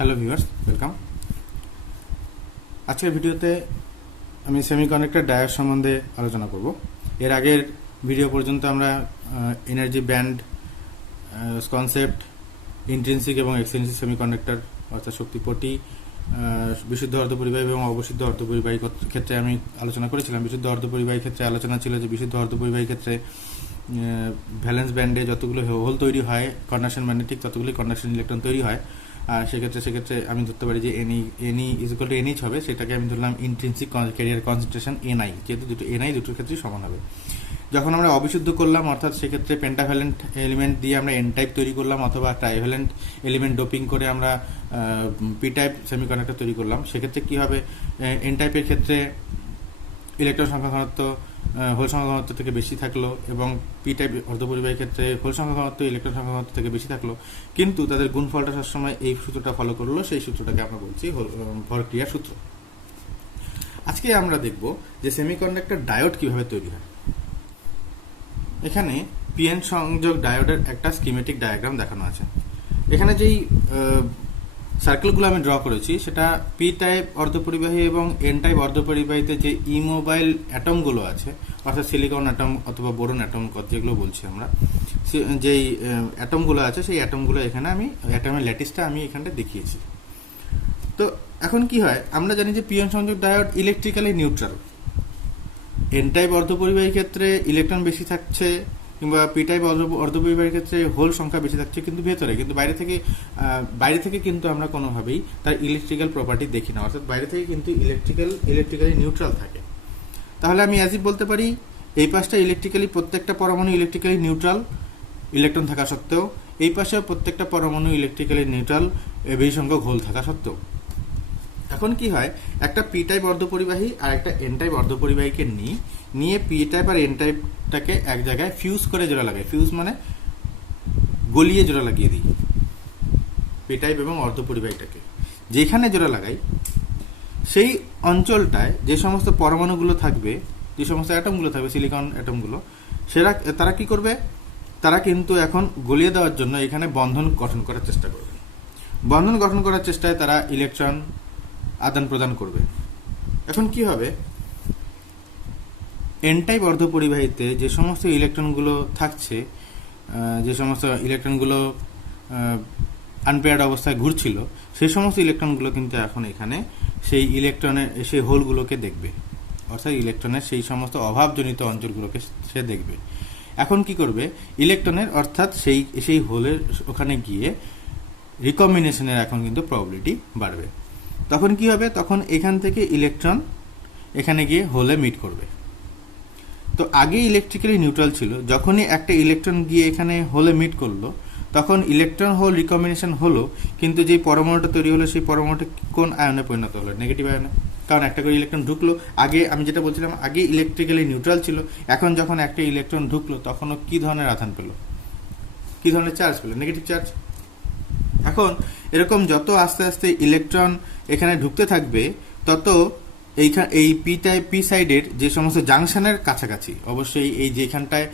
Hello viewers, welcome. আজকের ভিডিওতে আমি সেমিকন্ডাক্টর ডায়োড সম্বন্ধে আলোচনা করব। এর আগের ভিডিও পর্যন্ত আমরা এনার্জি ব্যান্ড কনসেপ্ট, ইন্ট্রিনসিক এবং এক্সট্রিনসিক সেমিকন্ডাক্টর অর্থাৎ শক্তিপট্টি, বিশুদ্ধ অর্ধপরিবাহী এবং অবশুদ্ধ অর্ধপরিবাহী ক্ষেত্রে আমি আলোচনা করেছিলাম। বিশুদ্ধ অর্ধপরিবাহী ক্ষেত্রে আলোচনা ছিল যে বিশুদ্ধ অর্ধপরিবাহী ক্ষেত্রে ভ্যালেন্স ব্যান্ডে যতগুলো হোল তৈরি হয়, কন্ডাকশন ম্যাগনেটিক ততগুলি কন্ডাকশন ইলেকট্রন তৈরি হয়। আর সেক্ষেত্রে আমি ধরতে পারি যে এনই ইজ ইকুয়াল টু এনইচ হবে। সেটাকে আমি ধরলাম ইন্ট্রিনসিক ক্যারিয়ার কনসেন্ট্রেশন এনআই, যেহেতু এনআই দুটোর ক্ষেত্রেই সমান হবে। যখন আমরা অবিশুদ্ধ করলাম, অর্থাৎ সেক্ষেত্রে পেন্টাভ্যালেন্ট এলিমেন্ট দিয়ে আমরা এন টাইপ তৈরি করলাম, অথবা ট্রাইভ্যালেন্ট এলিমেন্ট ডোপিং করে আমরা পি টাইপ সেমিকন্ডাক্টর তৈরি করলাম। সেক্ষেত্রে কী হবে, এন টাইপের ক্ষেত্রে ইলেকট্রন সংখ্যা ঘনত্ব হোল সংখ্যা ঘনত্ব থেকে বেশি থাকলো, এবং পি টাইপ অর্ধপরিবাহীর ক্ষেত্রে হোল সংখ্যা ঘনত্ব ইলেকট্রন সংখ্যা ঘনত্ব থেকে বেশি থাকলো। কিন্তু তাদের গুণফলটা সবসময় এই সূত্রটা ফলো করলো, সেই সূত্রটাকে আমরা বলছি ভরক্রিয়ার সূত্র। আজকে আমরা দেখব যে সেমিকন্ডাক্টর ডায়োড কিভাবে তৈরি হয়। এখানে পিএন সংযোগ ডায়োডের একটা স্কিমেটিক ডায়াগ্রাম দেখানো আছে। এখানে যেই সার্কেলগুলো আমি ড্র করেছি সেটা পি টাইপ অর্ধপরিবাহী এবং এন টাইপ অর্ধপরিবাহীতে যে ইমোবাইল অ্যাটমগুলো আছে, অর্থাৎ সিলিকন অ্যাটম অথবা বোরন অ্যাটম যেগুলো বলছি আমরা, যেই অ্যাটমগুলো আছে সেই অ্যাটমগুলো এখানে আমি অ্যাটমের ল্যাটিসটা আমি এখানটা দেখিয়েছি। তো এখন কি হয়, আমরা জানি যে পিএন সংযোগ diode electrically neutral. N type অর্ধপরিবাহীর ক্ষেত্রে ইলেকট্রন বেশি থাকছে, কিংবা পি টাইপ অর্ধপরিবাহীর ক্ষেত্রে হোল সংখ্যা বেশি থাকছে কিন্তু ভেতরে, কিন্তু বাইরে থেকে কিন্তু আমরা কোনোভাবেই তার ইলেকট্রিক্যাল প্রপার্টি দেখি না, অর্থাৎ বাইরে থেকে কিন্তু ইলেকট্রিক্যালি নিউট্রাল থাকে। তাহলে আমি অ্যাজ ইফ বলতে পারি এই পাশটা ইলেকট্রিক্যালি প্রত্যেকটা পরমাণু ইলেকট্রিক্যালি নিউট্রাল ইলেকট্রন থাকা সত্ত্বেও, এই পাশেও প্রত্যেকটা পরমাণু ইলেকট্রিক্যালি নিউট্রাল বেশি সংখ্যক হোল থাকা সত্ত্বেও। এখন কি হয়, একটা পি টাইপ অর্ধপরিবাহী আর একটা এন টাইপ অর্ধপরিবাহীকে নিয়ে পি টাইপ আর এন টাইপটাকে এক জায়গায় ফিউজ করে জোড়া লাগাই। ফিউজ মানে গলিয়ে জোড়া লাগিয়ে দিই পি টাইপ এবং অর্ধপরিবাহীটাকে। যেখানে জোড়া লাগাই সেই অঞ্চলটায় যে সমস্ত পরমাণুগুলো থাকবে, যে সমস্ত অ্যাটমগুলো থাকবে, সিলিকন অ্যাটমগুলো, তারা কি করবে, তারা কিন্তু এখন গলিয়ে দেওয়ার জন্য এখানে বন্ধন গঠন করার চেষ্টা করবে। বন্ধন গঠন করার চেষ্টায় তারা ইলেকট্রন আদান প্রদান করবে। এখন কি হবে, এন টাইপ অর্ধপরিবাহীতে যে সমস্ত ইলেকট্রনগুলো থাকছে, যে সমস্ত ইলেকট্রনগুলো আনপেয়ার্ড অবস্থায় ঘুরছিল, সেই সমস্ত ইলেকট্রনগুলো কিন্তু এখন এখানে সেই হোলগুলোকে দেখবে, অর্থাৎ ইলেকট্রনের সেই সমস্ত অভাবজনিত অঞ্চলগুলোকে সে দেখবে। এখন কি করবে, ইলেকট্রনের অর্থাৎ সেই হোলের ওখানে গিয়ে রিকম্বিনেশনের এখন কিন্তু প্রবাবিলিটি বাড়বে। তখন কি হবে, তখন এখান থেকে ইলেকট্রন এখানে গিয়ে হোলে মিট করবে। তো আগে ইলেকট্রিক্যালি নিউট্রাল ছিল, যখনই একটা ইলেকট্রন গিয়ে এখানে হোলে মিট করলো তখন ইলেকট্রন হোল রিকম্বিনেশন হলো, কিন্তু যে পরমাণুটা তৈরি হলো সেই পরমাণুটা কোন আয়নে পরিণত হলো, নেগেটিভ আয়নে। কারণ একটা করে ইলেকট্রন ঢুকলো, আগে আমি যেটা বলছিলাম আগে ইলেকট্রিক্যালি নিউট্রাল ছিল, এখন যখন একটা ইলেকট্রন ঢুকলো তখনও কি ধরনের আধান পেল, কি ধরনের চার্জ পেল, নেগেটিভ চার্জ। এখন এরকম যত আস্তে আস্তে ইলেকট্রন এখানে ঢুকতে থাকবে, তত এই পি সাইডের যে সমস্ত জাংশনের কাছাকাছি, অবশ্যই এই যেখানটায়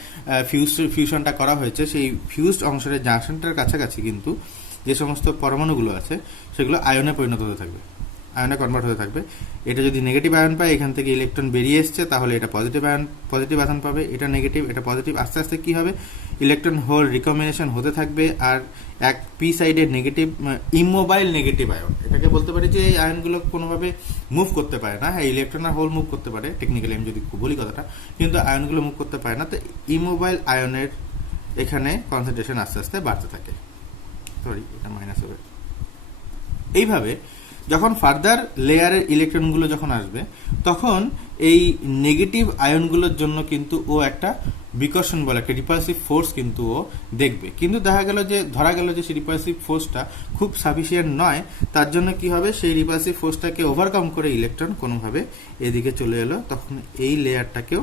ফিউশনটা করা হয়েছে সেই ফিউজড অংশের জাংশনটার কাছাকাছি কিন্তু যে সমস্ত পরমাণুগুলো আছে সেগুলো আয়নে পরিণত হতে থাকবে, আয়নে কনভার্ট হতে থাকবে। এটা যদি নেগেটিভ আয়ন পায়, এখান থেকে ইলেকট্রন বেরিয়ে এসছে, তাহলে এটা পজিটিভ আয়ন পাবে, এটা নেগেটিভ, এটা পজিটিভ। আস্তে আস্তে কি হবে, ইলেকট্রন হোল রিকম্বিনেশন হতে থাকবে, আর এক পি সাইডের নেগেটিভ ইমোবাইল নেগেটিভ আয়ন, এটাকে বলতে পারি যে এই আয়নগুলো কোনোভাবে মুভ করতে পারে না। হ্যাঁ, ইলেকট্রন আর হোল মুভ করতে পারে টেকনিক্যালি, আমি যদি বলি কথাটা, কিন্তু আয়নগুলো মুভ করতে পারে না। তো ইমোবাইল আয়নের এখানে কনসেন্ট্রেশন আস্তে আস্তে বাড়তে থাকে। সরি, এটা মাইনাস হবে। এইভাবে যখন ফার্দার লেয়ারের ইলেকট্রনগুলো যখন আসবে, তখন এই নেগেটিভ আয়নগুলোর জন্য কিন্তু ও একটা বিকর্ষণ বলে একটা রিপালসিভ ফোর্স কিন্তু ও দেখবে। কিন্তু ধরা গেল যে সেই রিপালসিভ ফোর্সটা খুব সাফিসিয়েন্ট নয়, তার জন্য কি হবে, সেই রিপালসিভ ফোর্সটাকে ওভারকাম করে ইলেকট্রন কোনোভাবে এদিকে চলে এলো, তখন এই লেয়ারটাকেও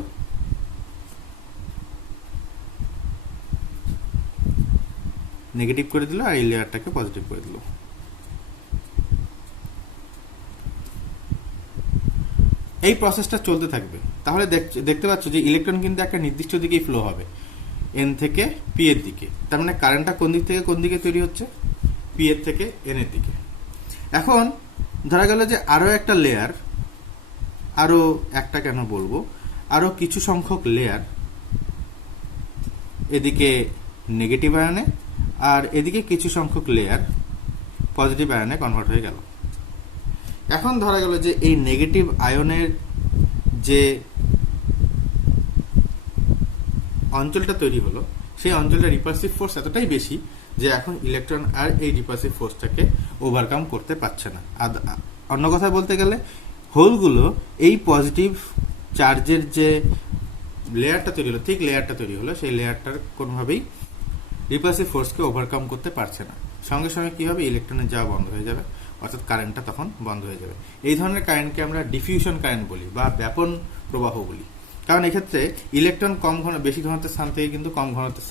নেগেটিভ করে দিল আর এই লেয়ারটাকে পজিটিভ করে দিল। এই প্রসেসটা চলতে থাকবে। তাহলে দেখতে পাচ্ছ যে ইলেকট্রন কিন্তু একটা নির্দিষ্ট দিকেই ফ্লো হবে, এন থেকে পি এর দিকে। তার মানে কারেন্টটা কোন দিক থেকে কোন দিকে তৈরি হচ্ছে, পি এর থেকে এন এর দিকে। এখন ধরা গেল যে আরো একটা লেয়ার, আরো একটা কেন বলবো, আরো কিছু সংখ্যক লেয়ার এদিকে নেগেটিভ আয়নে আর এদিকে কিছু সংখ্যক লেয়ার পজিটিভ আয়নে কনভার্ট হয়ে গেল। এখন ধরা গেল যে এই নেগেটিভ আয়নের যে অঞ্চলটা তৈরি হলো, সেই অঞ্চলটা রিপালসিভ ফোর্স এতটাই বেশি যে এখন ইলেকট্রন আর এই রিপালসিভ ফোর্সটাকে ওভারকাম করতে পারছে না। অন্য কথা বলতে গেলে হোলগুলো এই পজিটিভ চার্জের যে লেয়ারটা তৈরি হলো, ঠিক লেয়ারটা তৈরি হলো, সেই লেয়ারটার কোনোভাবেই রিপালসিভ ফোর্সকে ওভারকাম করতে পারছে না। সঙ্গে সঙ্গে কি হবে, ইলেকট্রনের যাওয়া বন্ধ হয়ে যাবে, অর্থাৎ কারেন্টটা তখন বন্ধ হয়ে যাবে। এই ধরনের কারেন্টকে আমরা ডিফিউশন কারেন্ট বলি বা ব্যাপন প্রবাহ বলি। কারণ এক্ষেত্রে ইলেকট্রন বেশি ঘনত্বের স্থান থেকে কিন্তু কম ঘনত্বের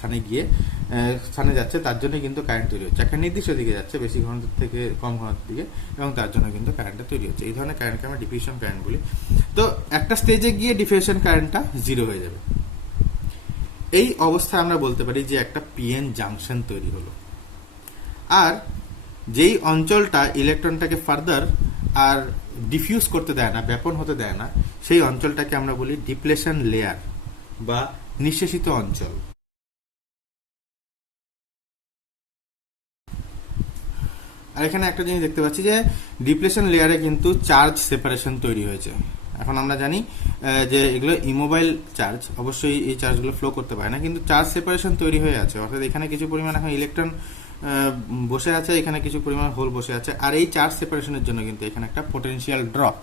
স্থানে যাচ্ছে, তার জন্য কিন্তু কারেন্ট তৈরি হচ্ছে। একটা নির্দিষ্ট দিকে যাচ্ছে বেশি ঘনত্বের থেকে কম ঘনত্বের দিকে, এবং তার জন্য কিন্তু কারেন্টটা তৈরি হচ্ছে। এই ধরনের কারেন্টকে আমরা ডিফিউশন কারেন্ট বলি। তো একটা স্টেজে গিয়ে ডিফিউশন কারেন্টটা জিরো হয়ে যাবে। এই অবস্থায় আমরা বলতে পারি যে একটা পিএন জাংশন তৈরি হলো। আর যেই অঞ্চলটা ইলেকট্রনটাকে ফার্দার আর ডিফিউজ করতে দেয় না, ব্যাপন হতে দেয় না, সেই অঞ্চলটাকে আমরা বলি ডিপ্লেশন লেয়ার বা নিঃশেষিত অঞ্চল। আর এখানে একটা জিনিস দেখতে পাচ্ছি যে ডিপ্লেশন লেয়ারে কিন্তু চার্জ সেপারেশন তৈরি হয়েছে। এখন আমরা জানি যে এগুলো ইমোবাইল চার্জ, অবশ্যই এই চার্জগুলো ফ্লো করতে পারে না, কিন্তু চার্জ সেপারেশন তৈরি হয়ে আছে, অর্থাৎ এখানে কিছু পরিমাণ এখন ইলেকট্রন বসে আছে, এখানে কিছু পরিমাণ হোল বসে আছে। আর এই চার্জ সেপারেশনের জন্য কিন্তু এখানে একটা পোটেনশিয়াল ড্রপ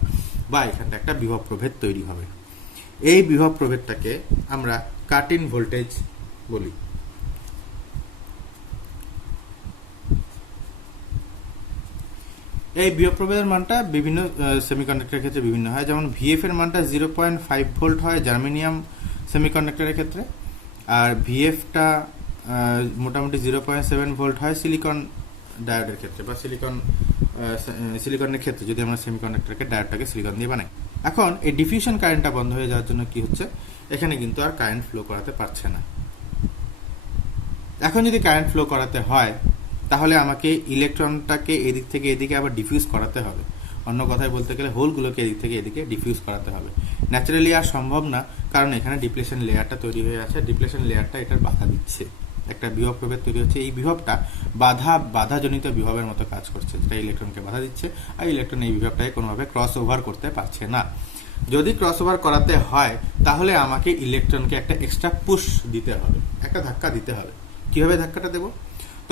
বা এখানটা একটা বিভব প্রভেদ তৈরি হবে। এই বিভব প্রভেদটাকে আমরা কাট ইন ভোল্টেজ বলি। এই বিভব প্রভেদের মানটা বিভিন্ন সেমিকন্ডাক্টরের ক্ষেত্রে বিভিন্ন হয়। যেমন ভিএফ এর মানটা 0.5 ভোল্ট হয় জার্মেনিয়াম সেমিকন্ডাক্টরের ক্ষেত্রে, আর ভিএফটা মোটামুটি 0.7 ভোল্ট হয় সিলিকন ডায়োডের ক্ষেত্রে বা সিলিকনের ক্ষেত্রে, যদি আমরা সেমিকন্ডাক্টরকে ডায়োডটাকে সিলিকন দিয়ে বানাই। এখন এই ডিফিউশন কারেন্টটা বন্ধ হয়ে যাওয়ার জন্য কি হচ্ছে, এখানে কিন্তু আর কারেন্ট ফ্লো করাতে পারছে না। এখন যদি কারেন্ট ফ্লো করাতে হয় তাহলে আমাকে ইলেকট্রনটাকে এদিক থেকে এদিকে আবার ডিফিউজ করাতে হবে। অন্য কথায় বলতে গেলে হোলগুলোকে এদিক থেকে এদিকে ডিফিউজ করাতে হবে। ন্যাচারালি আর সম্ভব না, কারণ এখানে ডিপ্লেশন লেয়ারটা তৈরি হয়ে আছে। ডিপ্লেশন লেয়ারটা এটার বাধা দিচ্ছে, একটা বিভব প্রভেদ তৈরি হচ্ছে। এই বিভবটা বাধাজনিত বিভবের মতো কাজ করছে, যেটা ইলেকট্রনকে বাধা দিচ্ছে, আর ইলেকট্রন এই বিভবটাকে কোনোভাবে ক্রস ওভার করতে পারছে না। যদি ক্রস ওভার করাতে হয় তাহলে আমাকে ইলেকট্রনকে একটা এক্সট্রা পুশ দিতে হবে, একটা ধাক্কা দিতে হবে। কিভাবে ধাক্কাটা দেব?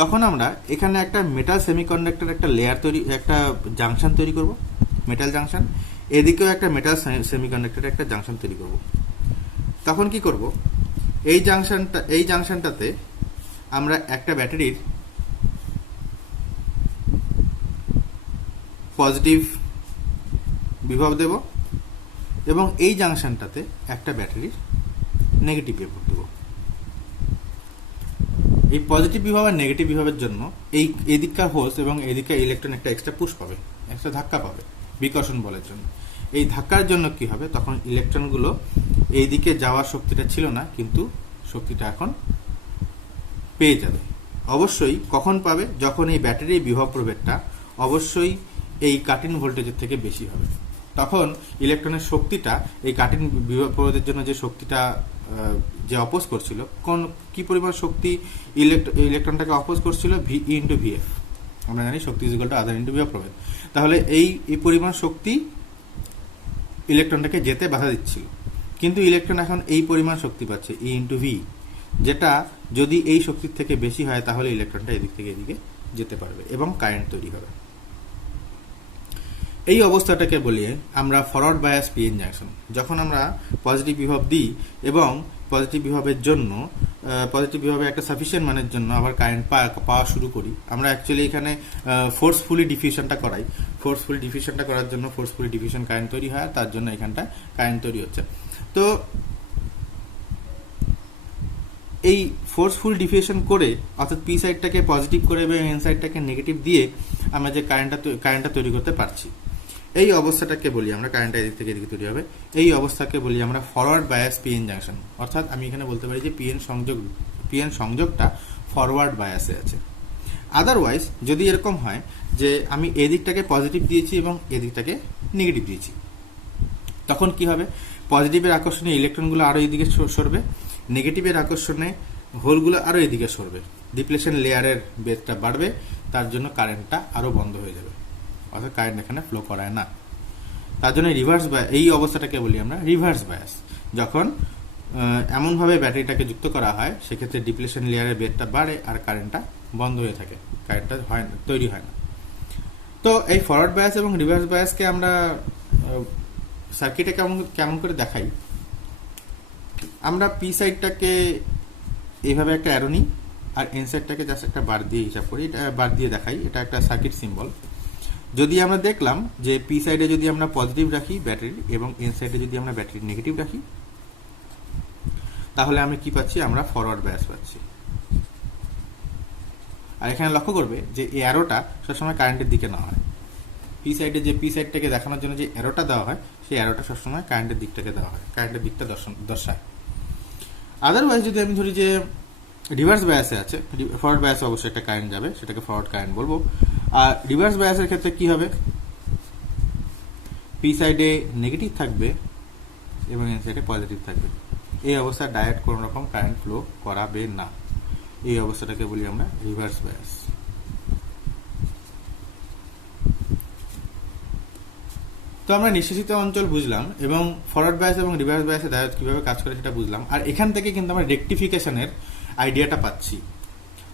তখন আমরা এখানে একটা মেটাল সেমিকন্ডাক্টর একটা লেয়ার একটা জাংশন তৈরি করব, মেটাল জাংশন। এদিকেও একটা মেটাল সেমিকন্ডাক্টরের একটা জাংশন তৈরি করব। তখন কি করব, এই জাংশনটাতে আমরা একটা ব্যাটারির পজিটিভ বিভব দেব এবং এই জাংশনটাতে একটা ব্যাটারির নেগেটিভ বিভব দেব। এই পজিটিভ বিভব আর নেগেটিভ বিভবের জন্য এদিককার হোস এবং এদিককার ইলেকট্রন একটা এক্সট্রা পুশ পাবে, একটা ধাক্কা পাবে বিকর্ষণ বলের জন্য। এই ধাক্কার জন্য কি হবে, তখন ইলেকট্রনগুলো এইদিকে যাওয়ার শক্তিটা ছিল না, কিন্তু শক্তিটা এখন পেয়ে যাবে। অবশ্যই কখন পাবে, যখন এই ব্যাটারির বিভব প্রভেদটা অবশ্যই এই কাট ইন ভোল্টেজের থেকে বেশি হবে। তখন ইলেকট্রনের শক্তিটা এই কাট ইন বিভব প্রভেদের জন্য যে শক্তিটা যে অপোজ করছিল, কি পরিমাণ শক্তি ইলেকট্রনটাকে অপোজ করছিল, ভি ইন্টু ভিএফ। আমরা জানি শক্তি ইজ ইকুয়াল টু আধার ইন্টু বিভব প্রভেদ। তাহলে এই পরিমাণ শক্তি ইলেকট্রনটাকে যেতে বাধা দিচ্ছিল, কিন্তু ইলেকট্রন এখন এই পরিমাণ শক্তি পাচ্ছে, ই ইন্টু ভি, যেটা যদি এই শক্তির থেকে বেশি হয় তাহলে ইলেকট্রনটা এদিক থেকে এদিকে যেতে পারবে এবং কারেন্ট তৈরি হবে। এই অবস্থাটাকে বলি আমরা ফরওয়ার্ড বায়াস পিএন জাংশন। যখন আমরা পজিটিভ বিভব দিই এবং পজিটিভ বিভবের জন্য পজিটিভ বিভবে একটা সাফিসিয়েন্ট মানের জন্য আবার কারেন্ট পাওয়া শুরু করি, আমরা অ্যাকচুয়ালি এখানে ফোর্সফুলি ডিফিউশনটা করাই। ফোর্সফুলি ডিফিউশনটা করার জন্য ফোর্সফুলি ডিফিউশন কারেন্ট তৈরি হয়, তার জন্য এখানটা কারেন্ট তৈরি হচ্ছে। তো এই ফোর্সফুল ডিফিউশন করে, অর্থাৎ পি সাইডটাকে পজিটিভ করে এবং এন সাইডটাকে নেগেটিভ দিয়ে আমরা যে কারেন্টটা তৈরি করতে পারছি, এই অবস্থাটাকে বলি আমরা, কারেন্টটা এদিক থেকে এদিকে তৈরি হবে, এই অবস্থাকে বলি আমরা ফরওয়ার্ড বায়াস পিএন জাংশন। অর্থাৎ আমি এখানে বলতে পারি যে পিএন সংযোগটা ফরওয়ার্ড বায়াসে আছে। আদারওয়াইজ যদি এরকম হয় যে আমি এদিকটাকে পজিটিভ দিয়েছি এবং এদিকটাকে নেগেটিভ দিয়েছি, তখন কি হবে, পজিটিভের আকর্ষণে ইলেকট্রনগুলো আরও এদিকে সরবে, নেগেটিভের আকর্ষণে হোলগুলো আরও এদিকে সরবে, ডিপ্লেশন লেয়ারের বেগটা বাড়বে, তার জন্য কারেন্টটা আরও বন্ধ হয়ে যাবে, অর্থাৎ কারেন্ট এখানে ফ্লো করায় না। তার জন্য রিভার্স বায়াস, এই অবস্থাটাকে বলি আমরা রিভার্স বায়াস। যখন এমনভাবে ব্যাটারিটাকে যুক্ত করা হয়, সেক্ষেত্রে ডিপ্লেশন লেয়ারের বেগটা বাড়ে আর কারেন্টটা বন্ধ হয়ে থাকে, কারেন্টটা হয় না, তৈরি হয় না। তো এই ফরওয়ার্ড বায়াস এবং রিভার্স বায়াসকে আমরা সার্কিটে কেমন করে দেখাই, আমরা পি সাইডটাকে এইভাবে একটা অ্যারো নিই আর এন সাইডটাকে জাস্ট একটা বার দিয়ে হিসাব করি, এটা বার দিয়ে দেখাই, এটা একটা সার্কিট সিম্বল। যদি আমরা দেখলাম যে পি সাইডে যদি আমরা পজিটিভ রাখি ব্যাটারি এবং এন সাইডে যদি আমরা ব্যাটারি নেগেটিভ রাখি, তাহলে আমি কি পাচ্ছি, আমরা ফরওয়ার্ড বায়াস পাচ্ছি। আর এখানে লক্ষ্য করবে যে এই অ্যারোটা সবসময় কারেন্টের দিকে না হয়, পি সাইডে যে পি সাইডটাকে দেখানোর জন্য যে অ্যারোটা দেওয়া হয়, সেই অ্যারোটা সবসময় কারেন্টের দিকটাকে দেওয়া হয়, কারেন্টের দিকটা দর্শায়। আদারওয়াইজ যদি আমি ধরি যে রিভার্স বায়াসে আছে, ফরওয়ার্ড বায়াসে অবশ্যই একটা কারেন্ট যাবে, সেটাকে ফরওয়ার্ড কারেন্ট বলবো। আর রিভার্স বায়াসের ক্ষেত্রে কি হবে, পি সাইডে নেগেটিভ থাকবে এবং এন সাইডে পজিটিভ থাকবে। এই অবস্থায় ডায়োড কোনো রকম কারেন্ট ফ্লো করাবে না, এই অবস্থাটাকে বলি আমরা রিভার্স বায়াস। তো আমরা নিঃশেষিত অঞ্চল বুঝলাম এবং ফরওয়ার্ড বায়াস এবং রিভার্স বায়াসে ডায়োড কিভাবে কাজ করে সেটা বুঝলাম। আর এখান থেকে কিন্তু আমরা রেকটিফিকেশনের আইডিয়াটা পাচ্ছি।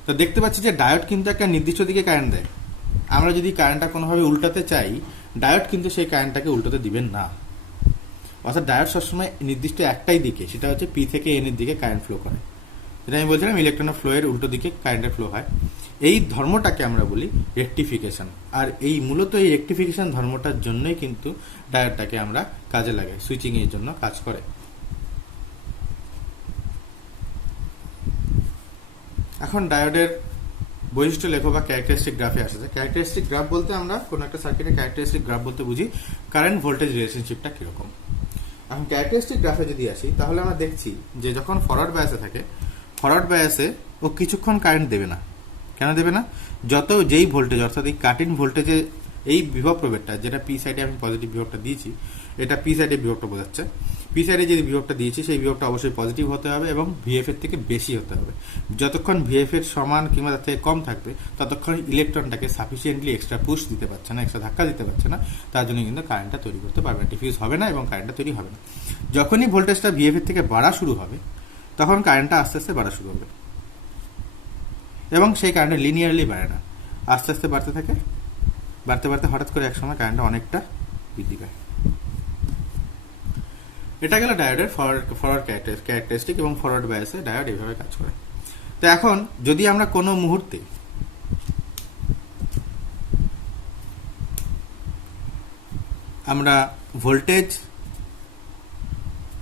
তো দেখতে পাচ্ছি যে ডায়োড কিন্তু একটা নির্দিষ্ট দিকে কারেন্ট দেয়। আমরা যদি কারেন্টটা কোনোভাবে উল্টাতে চাই, ডায়োড কিন্তু সেই কারেন্টটাকে উল্টাতে দিবেন না। অর্থাৎ ডায়োড সবসময় নির্দিষ্ট একটাই দিকে, সেটা হচ্ছে পি থেকে এন এর দিকে কারেন্ট ফ্লো করে। যেটা আমি বলছিলাম ইলেকট্রনের ফ্লো এর উল্টো দিকে কারেন্টের ফ্লো হয়। এই ধর্মটাকে আমরা বলি রেকটিফিকেশন। আর এই মূলত এই রেকটিফিকেশন ধর্মটার জন্যই কিন্তু ডায়োডটাকে আমরা কাজে লাগাই, সুইচিং এর জন্য কাজ করে। এখন ডায়োডের বৈশিষ্ট্য লেখো বা ক্যারেক্টারিস্টিক গ্রাফে আসা যায়। ক্যারেক্টারিস্টিক গ্রাফ বলতে আমরা কোনো একটা সার্কিটের ক্যারেক্টারিস্টিক গ্রাফ বলতে বুঝি কারেন্ট ভোল্টেজ রিলেশনশিপটা কিরকম। এখন ক্যারেক্টারিস্টিক গ্রাফে যদি আসি, তাহলে আমরা দেখছি যে যখন ফরওয়ার্ড বায়াসে থাকে, ফরওয়ার্ড বায়াসে ও কিছুক্ষণ কারেন্ট দেবে না। কেন দেবে না? যেই ভোল্টেজ, অর্থাৎ এই কাট ইন ভোল্টেজে এই বিভব প্রভেদটা, যেটা পি সাইডে আমি পজিটিভ বিভবটা দিয়েছি, এটা পি সাইডে বিভবটা বোঝাচ্ছে। পি সাইডে যে বিভবটা দিয়েছি সেই বিভবটা অবশ্যই পজিটিভ হতে হবে এবং ভিএফ এর থেকে বেশি হতে হবে। যতক্ষণ ভিএফ এর সমান কিংবা তার থেকে কম থাকবে, ততক্ষণ ইলেকট্রনটাকে সাফিসিয়েন্টলি এক্সট্রা পুশ দিতে পারছে না, এক্সট্রা ধাক্কা দিতে পারছে না, তার জন্য কিন্তু কারেন্টটা তৈরি করতে পারবে না, ডিফিউজ হবে না এবং কারেন্টটা তৈরি হবে না। যখনই ভোল্টেজটা ভিএফ এর থেকে বাড়া শুরু হবে, তখন কারেন্টটা আস্তে আস্তে বাড়া শুরু হবে এবং সেই কারেন্টটা লিনিয়ারলি বাড়ে না, আস্তে আস্তে বাড়তে থাকে। বাড়তে বাড়তে হঠাৎ করে একসময় কারেন্টটা অনেকটা বৃদ্ধি পায়। এটা গেল ডায়োডের ফরওয়ার্ড ক্যারেক্টারিস্টিক এবং ফরওয়ার্ড বায়াসে ডায়োড এইভাবে কাজ করে। তো এখন যদি আমরা কোনো মুহূর্তে আমরা ভোল্টেজ,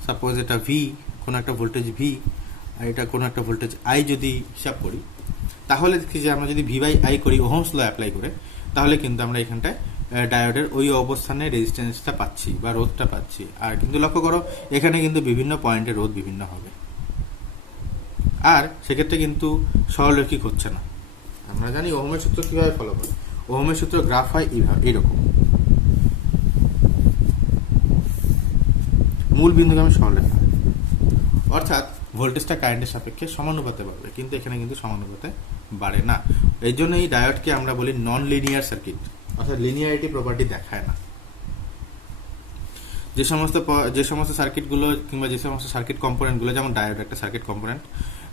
সাপোজ এটা ভি, কোনো একটা ভোল্টেজ ভি আর এটা কোনো একটা ভোল্টেজ আই যদি হিসাব করি, তাহলে দেখি যে আমরা যদি ভি বাই আই করি ওহমস ল অ্যাপ্লাই করে, তাহলে কিন্তু আমরা এখানটায় ডায়োডের ওই অবস্থানে রেজিস্ট্যান্সটা পাচ্ছি বা রোধটা পাচ্ছি। আর কিন্তু লক্ষ্য করো এখানে কিন্তু বিভিন্ন পয়েন্টে রোধ বিভিন্ন হবে, আর সেক্ষেত্রে কিন্তু সরলরৈখিক হচ্ছে না। আমরা জানি ওহমের সূত্র কিভাবে ফলো করে। ওহমের সূত্র গ্রাফ হয় এইরকম, মূল বিন্দুগামী সরলরেখা, অর্থাৎ ভোল্টেজটা কারেন্টের সাপেক্ষে সমানুপাতে বাড়বে, কিন্তু এখানে কিন্তু সমানুপাতে বাড়ে না। এই জন্য এই ডায়োডকে আমরা বলি নন লিনিয়ার সার্কিট, অর্থাৎ লিনিয়ারিটি প্রপার্টি দেখায় না। যে সমস্ত সার্কিটগুলো কিংবা যে সমস্ত সার্কিট কম্পোনেন্টগুলো, যেমন ডায়োড একটা সার্কিট কম্পোনেন্ট,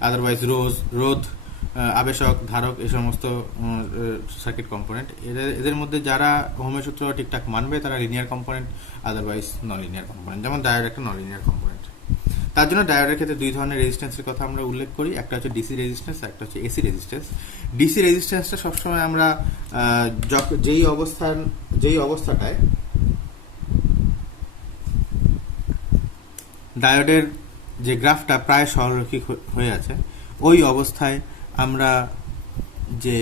আদারওয়াইজ রোধ, আবেশক, ধারক, এই সমস্ত সার্কিট কম্পোনেন্ট, এদের মধ্যে যারা ওহমের সূত্র ঠিকঠাক মানবে তারা linear component, otherwise non linear component. যেমন ডায়োড একটা নন লিনিয়ার কম্পোনেন্ট। তার জন্য ডায়োডের ক্ষেত্রে দুই ধরনের রেজিস্ট্যান্সের কথা আমরা উল্লেখ করি, একটা হচ্ছে ডিসি রেজিস্ট্যান্স, একটা হচ্ছে এসি রেজিস্ট্যান্স। ডিসি রেজিস্ট্যান্সটা সবসময় আমরা যেই অবস্থাটায় ডায়োডের যে গ্রাফটা প্রায় সরলরৈখিক হয়ে আছে, ওই অবস্থায় আমরা যে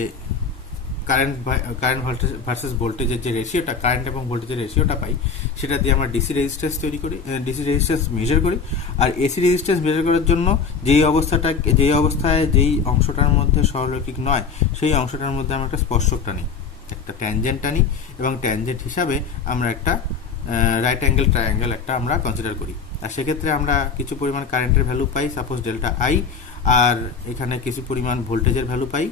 কারেন্ট ভোল্টেজ ভার্সেস ভোল্টেজের যে রেশিওটা, কারেন্ট এবং ভোল্টেজের রেশিওটা পাই, সেটা দিয়ে আমরা ডিসি রেজিস্ট্যান্স তৈরি করি, ডিসি রেজিস্ট্যান্স মেজার করি। আর এসি রেজিস্ট্যান্স মেজার করার জন্য যেই অবস্থায় যেই অংশটার মধ্যে সরলরৈখিক নয়, সেই অংশটার মধ্যে আমরা একটা স্পর্শক টানি, একটা ট্যানজেন্ট টানি, এবং ট্যানজেন্ট হিসাবে আমরা একটা রাইট অ্যাঙ্গেল ট্রায়াঙ্গেল একটা আমরা কনসিডার করি। আর সেক্ষেত্রে আমরা কিছু পরিমাণ কারেন্টের ভ্যালু পাই, সাপোজ ডেল্টা আই, আর এখানে কিছু পরিমাণ ভোল্টেজের ভ্যালু পাই,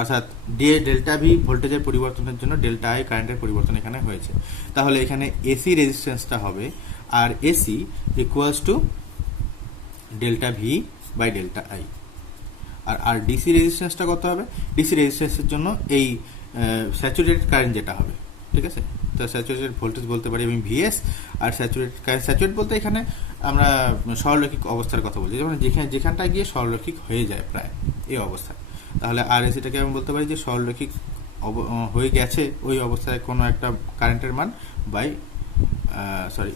অর্থাৎ ডেল্টা ভি ভোল্টেজের পরিবর্তনের জন্য ডেল্টা আই কারেন্টের পরিবর্তন এখানে হয়েছে। তাহলে এখানে এসি রেজিস্ট্যান্সটা হবে আর AC equals to delta V by delta I. আর ডিসি রেজিস্ট্যান্সটা কত হবে? ডিসি রেজিস্ট্যান্সের জন্য এই স্যাচুরেটেড কারেন্ট যেটা হবে, ঠিক আছে, তো স্যাচুরেটেড ভোল্টেজ বলতে পারি আমি ভিএস। আর স্যাচুরেট বলতে এখানে আমরা সরলরৈখিক অবস্থার কথা বলছি, যেমন যেখানটায় গিয়ে সরলরৈখিক হয়ে যায় প্রায় এই অবস্থায়। তাহলে আর এসিটাকে আমি বলতে পারি যে সরলরৈখিক হয়ে গেছে ওই অবস্থায় কোনো একটা কারেন্টের মান বাই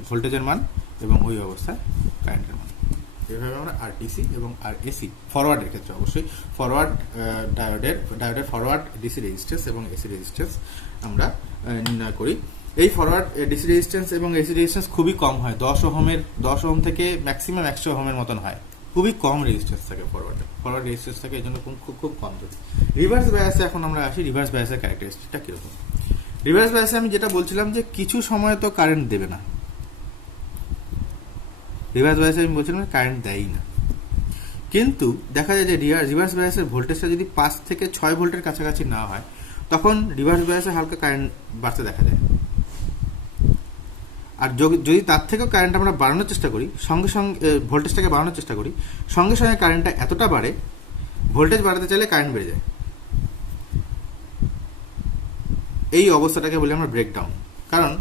ভোল্টেজের মান, এবং ওই অবস্থায় কারেন্টের মান। এভাবে আমরা আরটিসি এবং আর এসি ফরওয়ার্ডের ক্ষেত্রে অবশ্যই ফরওয়ার্ড ডায়োডের ফরওয়ার্ড ডিসি রেজিস্ট্যান্স এবং এসি রেজিস্ট্যান্স আমরা নির্ণয় করি। এই ফরওয়ার্ড ডিসি রেজিস্ট্যান্স এবং এসি রেজিস্ট্যান্স খুবই কম হয়, 10 ওহম থেকে ম্যাক্সিমাম 100 ওহমের মতন হয়, খুবই কম রেজিস্ট্যান্স থাকে ফরওয়ার্ড রেজিস্ট্যান্স থাকে, এই জন্য খুব কম যদি। রিভার্স বায়াসে এখন আমরা আসি, রিভার্স বায়াসের ক্যারেক্টারিস্টিকটা কিরকম। রিভার্স বায়াসে আমি যেটা বলছিলাম যে কিছু সময় তো কারেন্ট দেবে না, রিভার্স বায়াসে আমি বলছিলাম কারেন্ট দেয়ই না, কিন্তু দেখা যায় যে রিভার্স বায়াসের ভোল্টেজটা যদি 5 থেকে 6 ভোল্টের কাছাকাছি না হয়, তখন রিভার্স বায়াসে হালকা কারেন্ট বাড়তে দেখা যায়। আর যদি তার থেকেও কারেন্ট আমরা বাড়ানোর চেষ্টা করি, সঙ্গে ভোল্টেজটাকে বাড়ানোর চেষ্টা করি, সঙ্গে কারেন্টটা এতটা বাড়ে, ভোল্টেজ বাড়াতে চাইলে কারেন্ট বেড়ে যায়। এই অবস্থাটাকে বলি আমরা ব্রেকডাউন। কারণ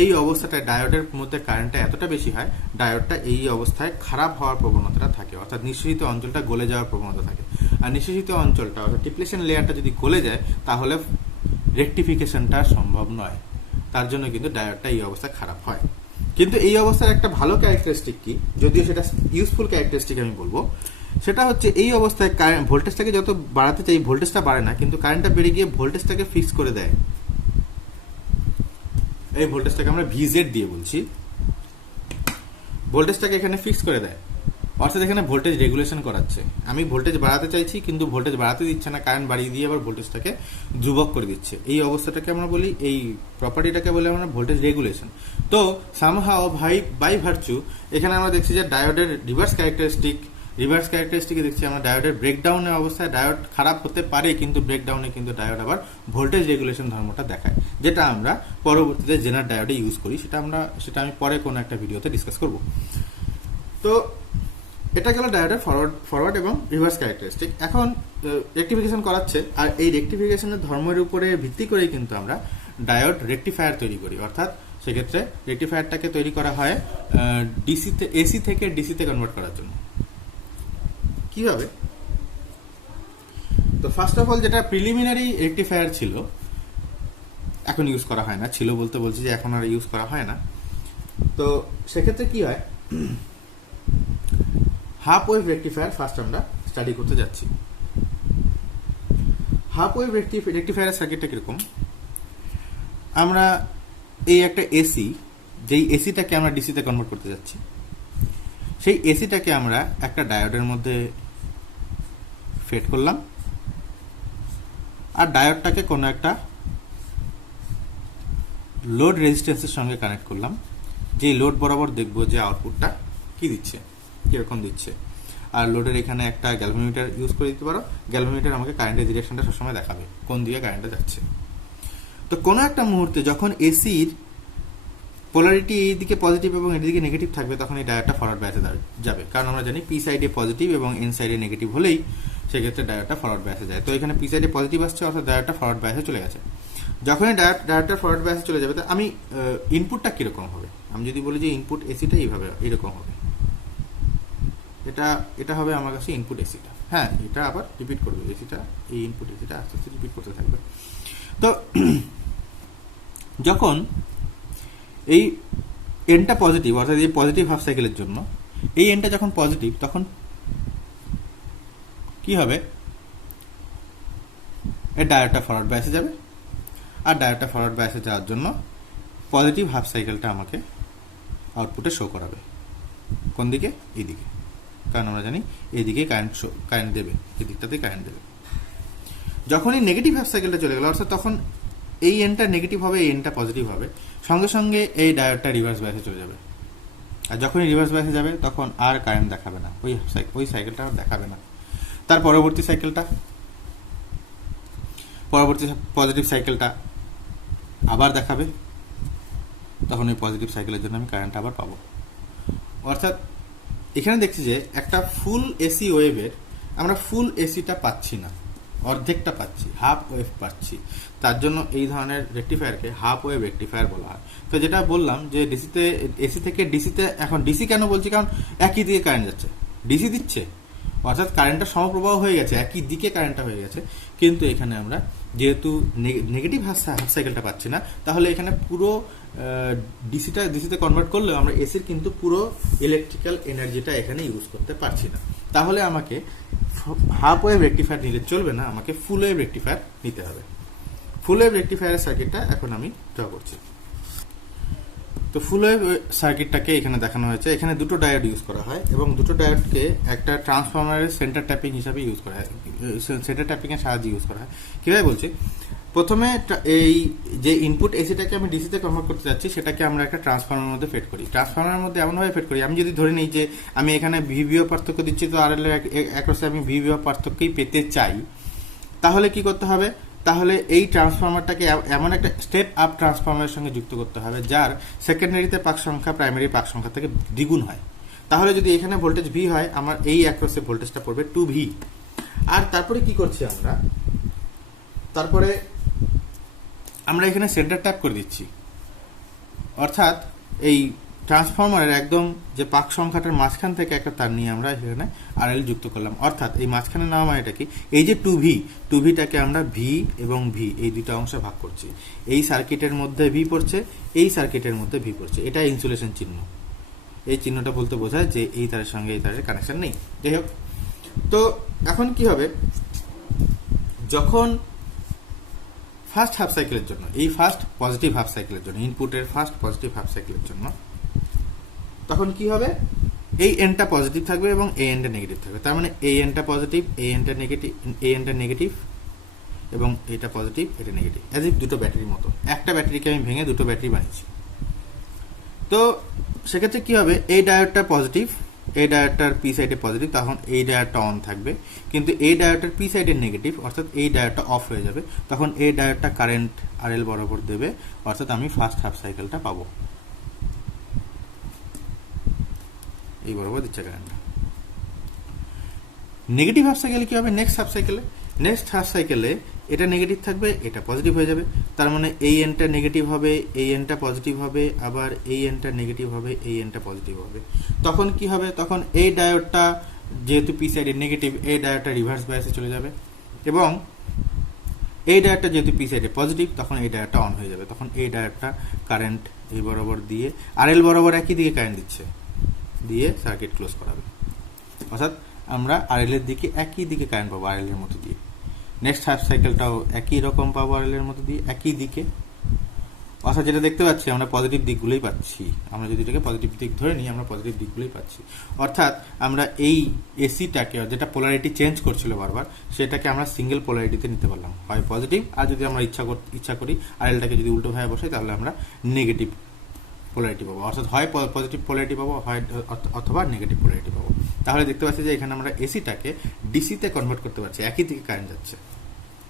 এই অবস্থাটায় ডায়োডের মধ্যে কারেন্টটা এতটা বেশি হয়, ডায়োডটা এই অবস্থায় খারাপ হওয়ার প্রবণতাটা থাকে, অর্থাৎ নিঃশেষিত অঞ্চলটা গলে যাওয়ার প্রবণতা থাকে। আর নিঃশেষিত অঞ্চলটা অর্থাৎ ডিপ্লেশন লেয়ারটা যদি গলে যায়, তাহলে রেকটিফিকেশনটা সম্ভব নয়। তার জন্য কিন্তু ডায়োডটা এই অবস্থায় খারাপ হয়। কিন্তু এই অবস্থার একটা ভালো ক্যারেক্টারিস্টিক কি, যদিও সেটা ইউজফুল ক্যারেক্টারিস্টিক আমি বলবো, সেটা হচ্ছে এই অবস্থায় ভোল্টেজটাকে যত বাড়াতে চাই ভোল্টেজটা বাড়ে না, কিন্তু কারেন্টটা বেড়ে গিয়ে ভোল্টেজটাকে ফিক্স করে দেয়। এই ভোল্টেজটাকে আমরা ভিজেড দিয়ে বলছি, ভোল্টেজটাকে এখানে ফিক্স করে দেয়, অর্থাৎ এখানে ভোল্টেজ রেগুলেশন করাচ্ছে। আমি ভোল্টেজ বাড়াতে চাইছি কিন্তু ভোল্টেজ বাড়াতে দিচ্ছে না, কারেন্ট বাড়িয়ে দিয়ে আবার ভোল্টেজটাকে ধ্রুবক করে দিচ্ছে। এই অবস্থাটাকে আমরা বলি, এই প্রপার্টিটাকে বলি আমরা ভোল্টেজ রেগুলেশন। তো সামহাও বাই ভার্চু এখানে আমরা দেখছি যে ডায়োডের রিভার্স ক্যারেক্টারিস্টিকে দেখছি আমরা ডায়োডের ব্রেকডাউনের অবস্থায় ডায়োড খারাপ হতে পারে, কিন্তু ব্রেকডাউনে কিন্তু ডায়োড আবার ভোল্টেজ রেগুলেশন ধর্মটা দেখায়, যেটা আমরা পরবর্তীতে জেনার ডায়োডে ইউজ করি। সেটা আমি পরে কোনো একটা ভিডিওতে ডিসকাস করব। তো এটা গেল ডায়োডের ফরওয়ার্ড এবং রিভার্স ক্যারেক্টারিস্টিক। এখন রেকটিফিকেশন করাচ্ছে, আর এই রেকটিফিকেশনের ধর্মের উপরে ভিত্তি করেই কিন্তু আমরা ডায়োড রেকটিফায়ার তৈরি করি। অর্থাৎ সেক্ষেত্রে রেকটিফায়ারটাকে তৈরি করা হয় এসি থেকে ডিসিতে কনভার্ট করার জন্য। কিভাবে? তো ফার্স্ট অফ অল, যেটা প্রিলিমিনারি রেকটিফায়ার ছিল, এখন ইউজ করা হয় না, ছিল বলতে বলছি যে এখন আর ইউজ করা হয় না। তো সেক্ষেত্রে কি হয়, হাফ ওয়েভ রেকটিফায়ার ফার্স্ট আমরা স্টাডি করতে যাচ্ছি। হাফ ওয়েভ রেকটিফায়ারের সার্কিটটা কিরকম, আমরা এই একটা এসি, যেই এসিটাকে আমরা ডিসিতে কনভার্ট করতে যাচ্ছি, সেই এসিটাকে আমরা একটা ডায়োডের মধ্যে ফেড করলাম, আর ডায়োডটাকে কোনো একটা লোড রেজিস্ট্যান্সের সঙ্গে কানেক্ট করলাম, যেই লোড বরাবর দেখবো যে আউটপুটটা কি দিচ্ছে, কিরকম দিচ্ছে। আর লোডের এখানে একটা গ্যালভানোমিটার ইউজ করে দিতে পারো, গ্যালভানোমিটার আমাকে কারেন্টের ডিরেকশনটা সবসময় দেখাবে, কোন দিকে কারেন্টটা যাচ্ছে। তো কোনো একটা মুহূর্তে যখন এসির পোলারিটি এই দিকে পজিটিভ এবং এর দিকে নেগেটিভ থাকবে, তখন এই ডায়োডটা ফরওয়ার্ড বায়াসে যাবে। কারণ আমরা জানি পি সাইডে পজিটিভ এবং এন সাইডে নেগেটিভ হলেই সেক্ষেত্রে ডায়োডটা ফরওয়ার্ড বায়াসে যায়। তো এখানে পি সাইডে পজিটিভ আসছে, অর্থাৎ ডায়োডটা ফরওয়ার্ড বায়াসে চলে গেছে। যখনই ডায়োডটা ফরওয়ার্ড বায়াসে চলে যাবে, তো আমি ইনপুটটা কিরকম হবে, আমি যদি বলি যে ইনপুট এসিটা এইভাবে এরকম হবে, এটা হবে আমার কাছে ইনপুট এসিটা। হ্যাঁ, এটা আবার রিপিট করবে, এসিটা এই ইনপুট এসিটা আস্তে আস্তে রিপিট করতে থাকবে। তো যখন এই এনটা পজিটিভ, অর্থাৎ এই পজিটিভ হাফ সাইকেলের জন্য এই এনটা যখন পজিটিভ, তখন কি হবে, এর ডায়োডটা ফরওয়ার্ড বায়াসে যাবে, আর ডায়োডটা ফরওয়ার্ড বায়াসে যাওয়ার জন্য পজিটিভ হাফ সাইকেলটা আমাকে আউটপুটে শো করাবে। কোন দিকে? এই দিকে, কারণ আমরা জানি এইদিকে কারেন্ট দেবে, এই দিকটাতে কারেন্ট দেবে। যখনই নেগেটিভ হাফ সাইকেলটা চলে গেল, অর্থাৎ তখন এই এনটা নেগেটিভ হবে, এই এনটা পজিটিভ হবে, সঙ্গে সঙ্গে এই ডায়োডটা রিভার্স বায়াসে চলে যাবে। আর যখনই রিভার্স বায়াসে যাবে তখন আর কারেন্ট দেখাবে না, ওই সাইকেলটা আর দেখাবে না। তার পরবর্তী পজিটিভ সাইকেলটা আবার দেখাবে, তখন ওই পজিটিভ সাইকেলের জন্য আমি কারেন্ট আবার পাবো। অর্থাৎ এখানে দেখছি যে একটা ফুল এসি ওয়েভের আমরা ফুল এসিটা পাচ্ছি না, অর্ধেকটা পাচ্ছি, হাফ ওয়েভ পাচ্ছি। তার জন্য এই ধরনের রেকটিফায়ারকে হাফ ওয়েভ রেকটিফায়ার বলা হয়। তো যেটা বললাম যে এসি থেকে ডিসিতে, এখন ডিসি কেন বলছি, কারণ একই দিকে কারেন্ট যাচ্ছে, ডিসি দিচ্ছে, অর্থাৎ কারেন্টটা সমপ্রবাহ হয়ে গেছে, একই দিকে কারেন্টটা হয়ে গেছে। কিন্তু এখানে আমরা যেহেতু নেগেটিভ হাফ সাইকেলটা পাচ্ছি না, তাহলে এখানে পুরো ডিসিতে কনভার্ট করলেও আমরা এসির কিন্তু পুরো ইলেকট্রিক্যাল এনার্জিটা এখানে ইউজ করতে পারছি না। তাহলে আমাকে হাফ ওয়েভ রেকটিফায়ার নিলে চলবে না, আমাকে ফুল ওয়েভ রেকটিফায়ার নিতে হবে। ফুল ওয়েভ রেকটিফায়ারের সার্কিটটা এখন আমি ড্র করছি। তো ফুল ওয়েভ সার্কিটটাকে এখানে দেখানো হয়েছে। এখানে দুটো ডায়োড ইউজ করা হয় এবং দুটো ডায়োডকে একটা ট্রান্সফরমারের সেন্টার ট্যাপিং হিসাবে ইউজ করা হয়, সেন্টার ট্যাপিং এর সাহায্যে ইউজ করা হয়। কিভাবে বলছি, প্রথমে এই যে ইনপুট এসিটাকে আমি ডিসিতে কনভার্ট করতে যাচ্ছি, সেটাকে আমরা একটা ট্রান্সফরমারের মধ্যে ফিট করি। ট্রান্সফরমারের মধ্যে এমনভাবে ফিট করি, আমি যদি ধরে নিই যে আমি এখানে ভিভিও পার্থক্য দিচ্ছি, তো আর এল একরসে আমি ভিভিও পার্থক্যই পেতে চাই, তাহলে কি করতে হবে, তাহলে এই ট্রান্সফরমারটাকে এমন একটা স্টেপ আপ ট্রান্সফরমারের সঙ্গে যুক্ত করতে হবে যার সেকেন্ডারিতে পাক সংখ্যা প্রাইমারি পাক সংখ্যা থেকে দ্বিগুণ হয়। তাহলে যদি এখানে ভোল্টেজ ভি হয়, আমার এই অ্যাক্রসে ভোল্টেজটা পড়বে 2V। আর তারপরে কি করছি আমরা, তারপরে আমরা এখানে সেন্টার ট্যাপ করে দিচ্ছি, অর্থাৎ এই ট্রান্সফরমারের একদম যে পাক সংখ্যাটার মাঝখান থেকে একটা তার নিয়ে আমরা এখানে আরএল যুক্ত করলাম। অর্থাৎ এই মাঝখানে নেওয়া মানে এটা কি, এই যে 2Vটাকে আমরা ভি এবং ভি এই দুটো অংশে ভাগ করছি। এই সার্কিটের মধ্যে ভি পড়ছে, এই সার্কিটের মধ্যে ভি পড়ছে, এটা ইনসুলেশন চিহ্ন। এই চিহ্নটা বলতে বোঝায় যে এই তারের সঙ্গে এই তারের কানেকশন নেই। যাই হোক, তো এখন কি হবে, যখন ফার্স্ট হাফ সাইকেলের জন্য, এই ফার্স্ট পজিটিভ হাফ সাইকেলের জন্য, ইনপুটের ফার্স্ট পজিটিভ হাফ সাইকেলের জন্য, তখন কি হবে, এই এনটা পজিটিভ থাকবে এবং এই এনটা নেগেটিভ থাকবে। তার মানে এই এনটা পজিটিভ, এই এনটা নেগেটিভ, এই এনটা নেগেটিভ এবং এটা পজিটিভ, এটা নেগেটিভ, অ্যাজ ইফ দুটো ব্যাটারির মতো। একটা ব্যাটারিকে আমি ভেঙে দুটো ব্যাটারি বানিয়েছি। তো সেক্ষেত্রে কি হবে, এই ডায়োডটা পজিটিভ, এই ডায়োডটার পি সাইডে পজিটিভ, তখন এই ডায়োডটা অন থাকবে। কিন্তু এই ডায়োডটার পি সাইডে নেগেটিভ, অর্থাৎ এই ডায়োডটা অফ হয়ে যাবে। তখন এই ডায়োডটা কারেন্ট আরএল বরাবর দেবে, অর্থাৎ আমি ফার্স্ট হাফ সাইকেলটা পাবো। এই বরাবর দিচ্ছে কারেন্টটা। নেগেটিভ হাফ সাইকেলে কি হবে, নেক্সট হাফ সাইকেলে এটা নেগেটিভ থাকবে, এটা পজিটিভ হয়ে যাবে। তার মানে এই এনটা নেগেটিভ হবে, এই এনটা পজিটিভ হবে, আবার এই এনটা নেগেটিভ হবে, এই এনটা পজিটিভ হবে। তখন কি হবে, তখন এই ডায়োডটা যেহেতু পি সাইডে নেগেটিভ, এই ডায়োডটা রিভার্স বায়াসে চলে যাবে এবং এই ডায়োডটা যেহেতু পি সাইডে পজিটিভ, তখন এই ডায়োডটা অন হয়ে যাবে। তখন এই ডায়োডটা কারেন্ট এই বরাবর দিয়ে আরএল বরাবর একই দিকে কারেন্ট দিচ্ছে, দিয়ে সার্কিট ক্লোজ করাবে। অর্থাৎ আমরা আরএল এর দিকে একই দিকে কারেন্ট পাবো, আরএল এর মতো দিয়ে। নেক্সট হাফ সাইকেলটাও একই রকম পাবো, আরএল এর মতো দিয়ে একই দিকে। অর্থাৎ যেটা দেখতে পাচ্ছি, আমরা পজিটিভ দিকগুলোই পাচ্ছি। আমরা যদি এটাকে পজিটিভ দিক ধরে নিই, আমরা পজিটিভ দিকগুলোই পাচ্ছি। অর্থাৎ আমরা এই এসিটাকে, যেটা পোলারিটি চেঞ্জ করছিল বারবার, সেটাকে আমরা সিঙ্গেল পোলারিটিতে নিতে পারলাম, হয় পজিটিভ, আর যদি আমরা ইচ্ছা করি আরএলটাকে যদি উল্টো ভাবে বসাই, তাহলে আমরা নেগেটিভ পোলারিটি পাবো। অর্থাৎ হয় পজিটিভ পোলারিটি পাবো, হয় অথবা নেগেটিভ পোলারিটি পাবো। তাহলে দেখতে পাচ্ছি যে এখানে আমরা এসিটাকে ডিসিতে কনভার্ট করতে পারছি, একই দিকে কারেন্ট যাচ্ছে।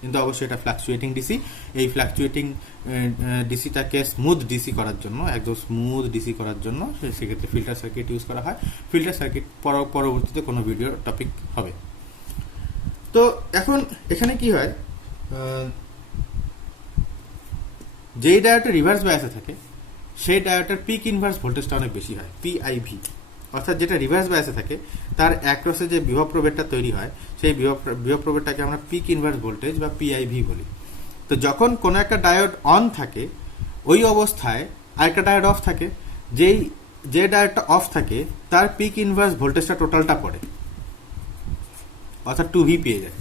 কিন্তু অবশ্যই এটা ফ্লাকচুয়েটিং ডিসি। এই ফ্লাকচুয়েটিং ডিসিটাকে স্মুথ ডিসি করার জন্য, একদম স্মুথ ডিসি করার জন্য সেক্ষেত্রে ফিল্টার সার্কিট ইউজ করা হয়। ফিল্টার সার্কিট পরবর্তীতে কোনো ভিডিও টপিক হবে। তো এখন এখানে কি হয়, যেই ডায়োডটা রিভার্স বায়াসে থাকে, সেই ডায়োডটার পিক ইনভার্স ভোল্টেজটা অনেক বেশি হয়, পিআইভি। অর্থাৎ যেটা রিভার্স বায়াসে থাকে তার অ্যাক্রসে যে বিভব প্রভেদটা তৈরি হয়, সেই বিভব প্রভেদটাকে আমরা পিক ইনভার্স ভোল্টেজ বা পিআইভি বলি। তো যখন কোনো একটা ডায়োড অন থাকে, ওই অবস্থায় আরেকটা ডায়োড অফ থাকে, যে ডায়োডটা অফ থাকে তার পিক ইনভার্স ভোল্টেজটা টোটালটা পড়ে, অর্থাৎ 2V পেয়ে যায়।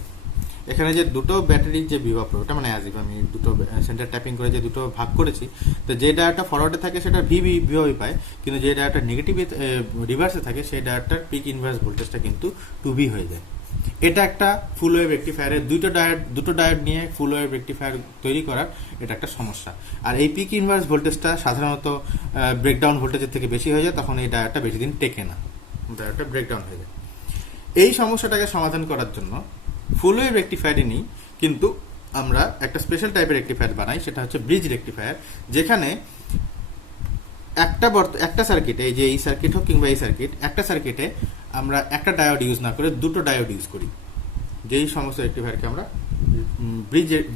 এখানে যে দুটো ব্যাটারির যে বিভব ওটা মানে অ্যাজ ইফ আমি দুটো সেন্টার ট্যাপিং করে যে দুটো ভাগ করেছি, তো যে ডায়োডটা ফরওয়ার্ডে থাকে সেটা বিভবই পায়, কিন্তু যে ডায়োডটা নেগেটিভ রিভার্সে থাকে সেই ডায়োডটার পিক ইনভার্স ভোল্টেজটা কিন্তু 2V হয়ে যায়। এটা একটা ফুল ওয়েভ রেকটিফায়ারের দুটো ডায়োড নিয়ে ফুল ওয়েভ রেকটিফায়ার তৈরি করার এটা একটা সমস্যা। আর এই পিক ইনভার্স ভোল্টেজটা সাধারণত ব্রেকডাউন ভোল্টেজের থেকে বেশি হয়ে যায়, তখন এই ডায়োডটা বেশি দিন টেকে না, ডায়োডটা ব্রেকডাউন হয়ে যায়। এই সমস্যাটাকে সমাধান করার জন্য ফুল ওয়েভ রেকটিফায়ারই নিই, কিন্তু আমরা একটা স্পেশাল টাইপের রেকটিফায়ার বানাই, সেটা হচ্ছে ব্রিজ রেকটিফায়ার, যেখানে একটা সার্কিটে, এই যে এই সার্কিট হোক কিংবা এই সার্কিট, একটা সার্কিটে আমরা একটা ডায়োড ইউজ না করে দুটো ডায়োড ইউজ করি, যেই সমস্ত রেকটিফায়ারকে আমরা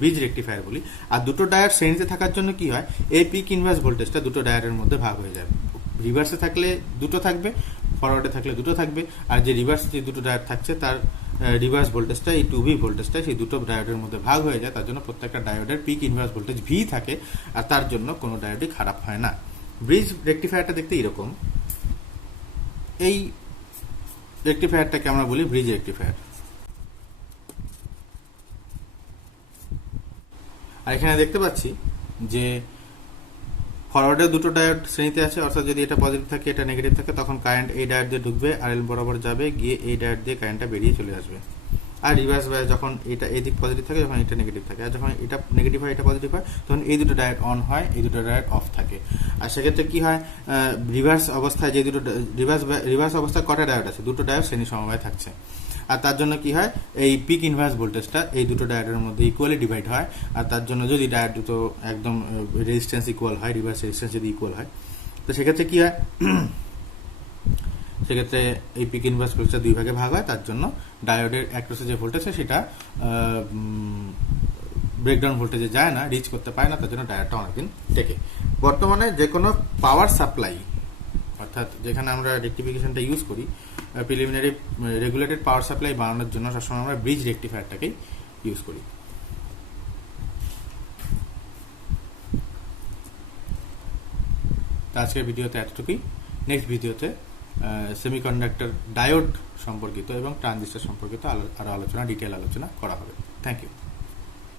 ব্রিজ রেকটিফায়ার বলি। আর দুটো ডায়োড শ্রেণীতে থাকার জন্য কি হয়, এই পিক ইনভার্স ভোল্টেজটা দুটো ডায়োডের মধ্যে ভাগ হয়ে যাবে। রিভার্সে থাকলে দুটো থাকবে, ফরওয়ার্ডে থাকলে দুটো থাকবে, আর যে রিভার্সে যে দুটো ডায়োড থাকছে তার রিভার্স ভোল্টেজটা, এই 2V ভোল্টেজটা সেই দুটো ডায়োডের মধ্যে ভাগ হয়ে যায়। তার জন্য প্রত্যেকটা ডায়োডের পিক ইনভার্স ভোল্টেজ V থাকে, আর তার জন্য কোনো ডায়োডই খারাপ হয় না। ব্রিজ রেকটিফায়ারটা দেখতে এরকম, এই রেকটিফায়ারটাকে আমরা বলি ব্রিজ রেকটিফায়ার। আর এখানে দেখতে পাচ্ছি যে ফরওয়ার্ডে দুটো ডায়োড শ্রেণীতে আছে, অর্থাৎ যদি এটা পজিটিভ থাকে এটা নেগেটিভ থাকে, তখন কারেন্ট এই ডায়োড দিয়ে ঢুকবে, RL বরাবর যাবে, গিয়ে এই ডায়োড দিয়ে কারেন্টটা বেরিয়ে চলে আসবে। আর রিভার্স বাই যখন এটা এই দিক পজিটিভ থাকে, যখন এটা নেগেটিভ থাকে, আর যখন এটা নেগেটিভ হয় এটা পজিটিভ হয়, তখন এই দুটো ডায়োড অন হয়, এই দুটো ডায়োড অফ থাকে। আর সেক্ষেত্রে কি হয়, রিভার্স অবস্থায় যে দুটো রিভার্স অবস্থায় কটা ডায়োড আছে, দুটো ডায়োড শ্রেণী সমবায় থাকছে। আর তার জন্য কি হয়, এই পিক ইনভার্স ভোল্টেজটা এই দুটো ডায়োডের মধ্যে ইকুয়ালি ডিভাইড হয়। আর তার জন্য যদি ডায়োড দুটো একদম রেজিস্ট্যান্স ইকুয়াল হয়, রিভার্স রেজিস্ট্যান্স যদি ইকুয়াল হয়, তো সেক্ষেত্রে কি হয়, সেক্ষেত্রে এই পিক ইনভার্স ভোল্টেজটা দুই ভাগে ভাগ হয়। তার জন্য ডায়োডের অ্যাক্রসে যে ভোল্টেজ সেটা ব্রেকডাউন ভোল্টেজে যায় না, রিচ করতে পারে না, তার জন্য ডায়োডটা অনেকদিন টেকে। বর্তমানে যে কোনো পাওয়ার সাপ্লাই, অর্থাৎ যেখানে আমরা রেকটিফিকেশনটা ইউজ করি, প্রিলিমিনারি রেগুলেটেড পাওয়ার সাপ্লাই বানানোর জন্য সবসময় আমরা ব্রিজ রেকটিফায়ারটাকেই ইউজ করি। আজকের ভিডিওতে এতটুকুই। নেক্সট ভিডিওতে সেমিকন্ডাক্টর ডায়োড সম্পর্কিত এবং ট্রানজিস্টর সম্পর্কিত আরো ডিটেল আলোচনা করা হবে। Thank you.